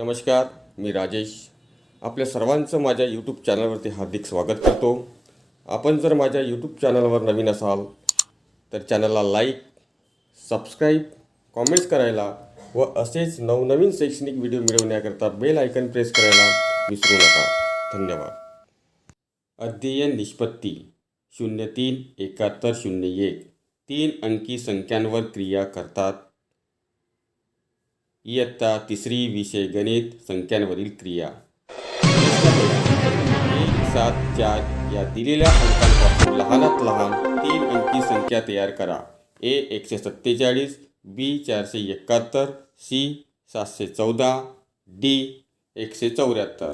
नमस्कार मी राजेश आपल्या सर्वांचं माझ्या यूट्यूब चॅनलवरती हार्दिक स्वागत करतो आपण जर माझ्या यूट्यूब चॅनलवर नवीन असाल तर चॅनलला लाईक सबस्क्राईब कॉमेंट्स करायला व असेच नवनवीन शैक्षणिक व्हिडिओ मिळवण्याकरता बेल आयकन प्रेस करायला विसरू नका धन्यवाद अध्ययन निष्पत्ती शून्य तीन एकाहत्तर शून्य एक तीन अंकी संख्यांवर क्रिया करतात इयत्ता तिसरी विषय गणित संख्यांवरील क्रिया एक सात चार या दिलेल्या अंकांपासून लहानात लहान तीन अंकी संख्या तयार करा ए एकशे सत्तेचाळीस बी चारशे एकाहत्तर सी सातशे चौदा डी एकशे चौऱ्याहत्तर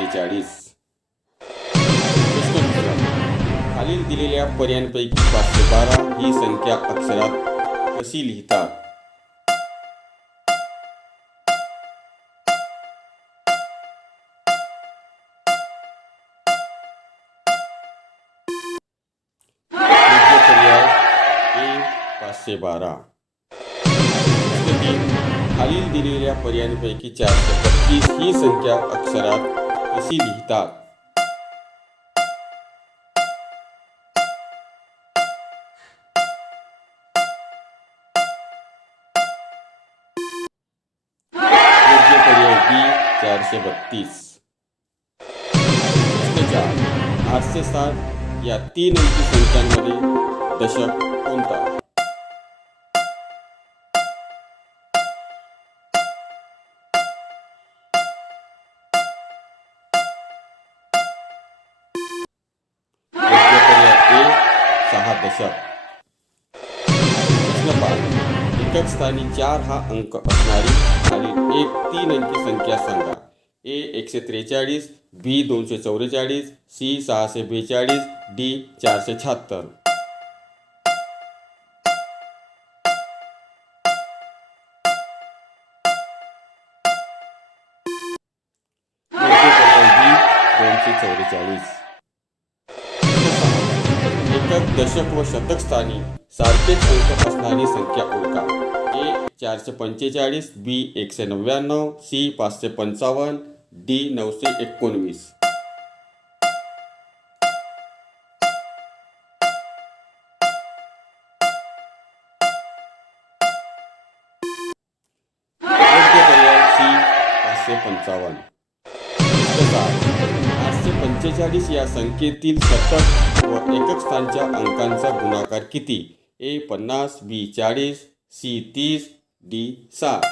सत्तेचाळीस खालील दिलेल्या पर्यांपैकी पाचशे बारा ही संख्या अक्षरात कशी लिहितात पाचशे बारा खालील दिलेल्या पर्यांपैकी चारशे बत्तीस ही संख्या अक्षरात असी चार से बत्तीस चार आठशे साठ या तीन अंकी संख्या दशक को दशक प्रत्येक स्थानी चार हा अंक असणारी आणि एक तीन अंकी संख्या सांगा ए एकशे त्रेचाळीस बी दोनशे चौवेचाळीस सी सहाशे बेचाळीस डी चारशे शहात्तर दोनशे चौवेचाळीस शतक दशक व शतक सारखेच संख्यक असणारी संख्या ओळखा ए चारशे पंचेचाळीस बी एकशे नव्याण्णव सी पाचशे पंचावन्न डी नऊशे एकोणवीस पंचावन्न पंचेचाळीस या संख्येतील शतक ఒక ఏక స్థానజా అంకenza గుణకారి కీతి ఏ 50 బి 40 సి 30 డి 7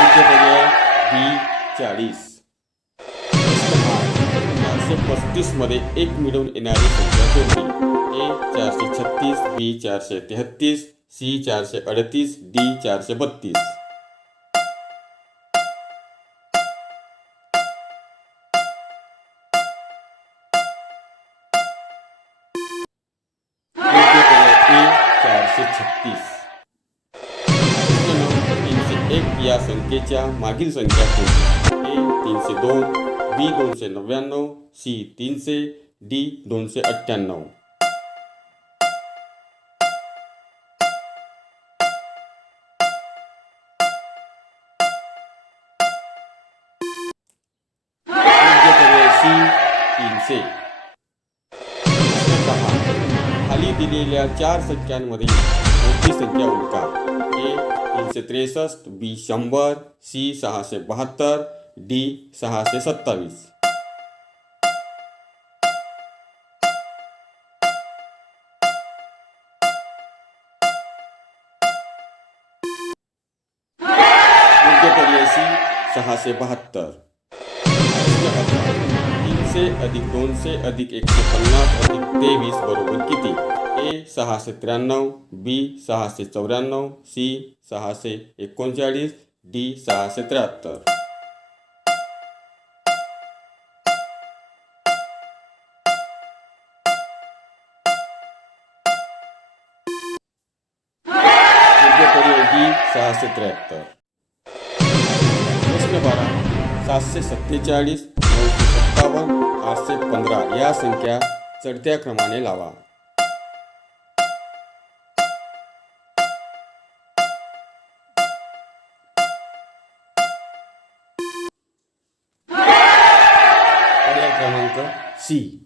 ఇంకెదెగే బి 40 నసం పర్టిస్ మదే ఏక మిడొన్ ఏనారి సంఖ్య తోని ఏ 436 బి 433 सी चार से अडतीस डी चार से बत्तीस या संख्येच्या मागील संख्या ए से दोन बी दोनशे नव्याण्णव सी तीनशे डी दोनशे अठ्ठ्याण्णव से खाली दिलेल्या चार संख्यांमध्ये मोठी संख्या उडका ए तीनशे त्रेसष्ट बी शंभर सी सहाशे बहात्तर डी सहाशे सत्तावीस सहाशे बहात्तर से अधिक से अधिक सौ पन्नास अधिक तेवीस बरोबर किती ए सहाशे त्र्याण्णव बी सहाशे चौऱ्याण्णव सी सहाशे एकोणचाळीस डी सहाशे त्र्याहत्तर सहाशे त्र्याहत्तर प्रश्न बारा सातशे सत्तेचाळीस नऊशे एकावन्न आठशे पंधरा या संख्या चढत्या क्रमाने लावा क्रमांक सी